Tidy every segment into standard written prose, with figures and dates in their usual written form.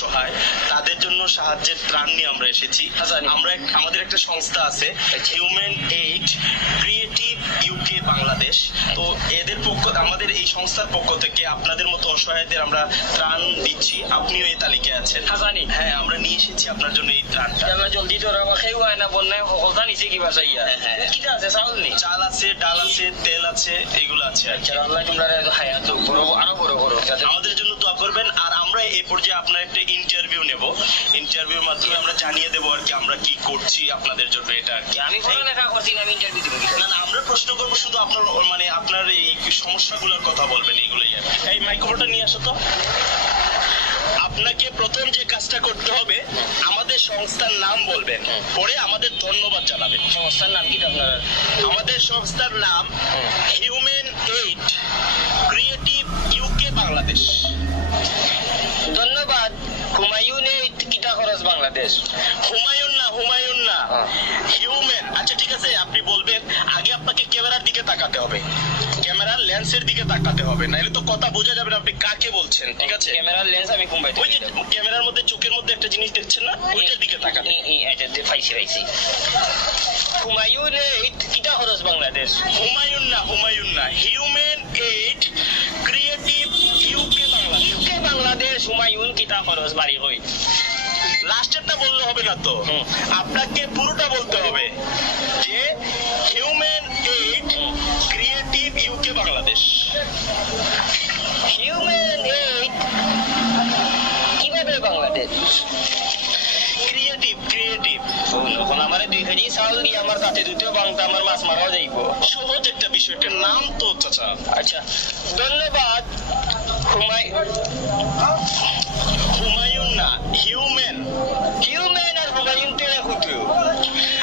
সহায় তাদের জন্য সাহায্যের ত্রাণ নিয়ে আমরা এসেছি। আমরা আমাদের একটা সংস্থা আছে human aid creative UK Bangladesh. তো এদের আমাদের এই সংস্থার পক্ষ থেকে আপনাদের মতো অসহায়দের আমরা ত্রাণ দিচ্ছি। আপনিও এই তালিকায় আছেন। হ্যাঁ, আমরা নিয়ে এসেছি আপনার জন্য এই ত্রাণটা। জলদি তোরা খেয়ে হয় না বন্যায় সকলটা নিচে কিবা চাইয়া। কিটা আছে চাউল নেই? চাল আছে, ডাল আছে, তেল আছে, এগুলো আছে আর কি। আল্লাহ তোমরা হায়াত আরো বড় করো। আমাদের জন্য দোয়া করবেন। আর আমরা এই পর্যায়ে আপনার একটা ইন্টারভিউ নেব। ইন্টারভিউর মাধ্যমে আমরা জানিয়ে দেবো আর কি আমরা কি করছি আপনাদের জন্য। এটা আর কি আমি পড়ালেখা করছি না, আমি ইন্টারভিউ দিব। না না, আমরা প্রশ্ন করবো শুধু আপনার মানে আপনার এই সমস্যাগুলোর কথা বলবেন, এইগুলোই আর কি। এই মাইক্রোফোনটা নিয়ে আসো তো। আপনাকে প্রথম যে কাজটা করতে হবে আমাদের সংস্থার নাম বলবেন, পরে আমাদের ধন্যবাদ জানাবেন। সংস্থার নাম কি আপনার? আমাদের সংস্থার নাম human aid creative UK Bangladesh. ধন্যবাদ। হুমায়ুন এইড কিটা খরচ বাংলাদেশ। হুমায়ুন না, হুমায়ুন না, হিউম্যান। আচ্ছা ঠিক আছে, আপনি বলবেন। আগে আপনাকে ক্যামেরার দিকে তাকাতে হবে, ক্যামেরার লেন্সের দিকে তাকাতে হবে, নাহলে তো কথা বোঝা যাবে না আপনি কাকে বলছেন। ঠিক আছে, ক্যামেরার লেন্স আমি কোন ওই যে ক্যামেরার মধ্যে চোখের মধ্যে একটা জিনিস দেখছেন না, ওইটার দিকে তাকাতে। পাইছি। হুমায়ুন এইড কিটা খরচ বাংলাদেশ। হুমায়ুন না, হুমায়ুন না, human aid creative UK Bangladesh. UK Bangladesh Humayun কিটা খরচ বাড়ি হই। লাস্টেরটা বললে হবে না তো, আপনাকে পুরোটা বলতে হবে যে human aid creative UK Bangladesh. Human aid কিভাবে বাংলাদেশ ক্রিয়েটিভ ক্রিয়েটিভ। এখন আমার 2 কেজি চাউল দিয়ে আমার তাতে দুটো বাংলা আমার মাছ মারাও যাইব। সহজ একটা বিষয়, এটার নাম তো চাচা। আচ্ছা ধন্যবাদ। হুমায়ুন না, হিউম্যান। হিউম্যান আর হুমায়ুন তেরা খুঁজো।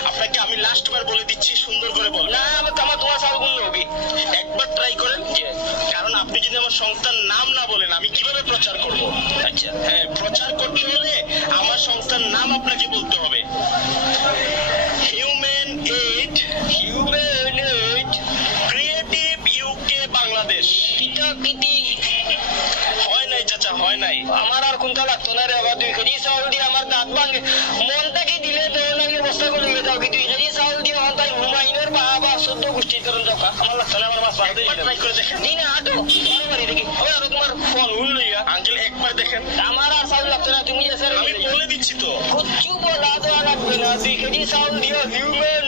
আপনাকে আমি লাস্ট বার বলে দিচ্ছি, সুন্দর করে বলবেন। না আমার তোমার চাউল গুলো হবে। একবার ট্রাই করেন, কারণ আপনি যদি আমার সংস্থার নাম না বলেন আমি কিভাবে প্রচার করব। আচ্ছা হ্যাঁ, প্রচার করতে হলে আমার সংস্থার নাম আপনাকে বলতে হবে। Human aid creative UK Bangladesh. কিটা কিটি হয় নাই চাচা, হয় নাই। আমার আর কোনটা লাগতো না রে বাবা। 2 কেজি চাউল দিয়ে আমার দাঁত ভাঙে। মনটাকে দিলে দেওয়ালাগের বস্তা করে নিয়ে যাও। 2 কেজি চাউল দিয়ে তাই হুমায়ুনের বাবা 14 গোষ্ঠী তরুণ দোকা আমার লাগতো না। আমার মাছ ভালো দিয়ে ট্রাই করে দেখেন। দিন আটো বাড়ি দেখি আরো তোমার ফোন হুল লইয়া আঙ্কেল একবার দেখেন। আমার আর চাউল লাগতো না। তুমি যে আমি বলে দিচ্ছি তো। কুচ্ছু বলা তো লাগবে না। 2 কেজি চাউল দিও হিউম্যান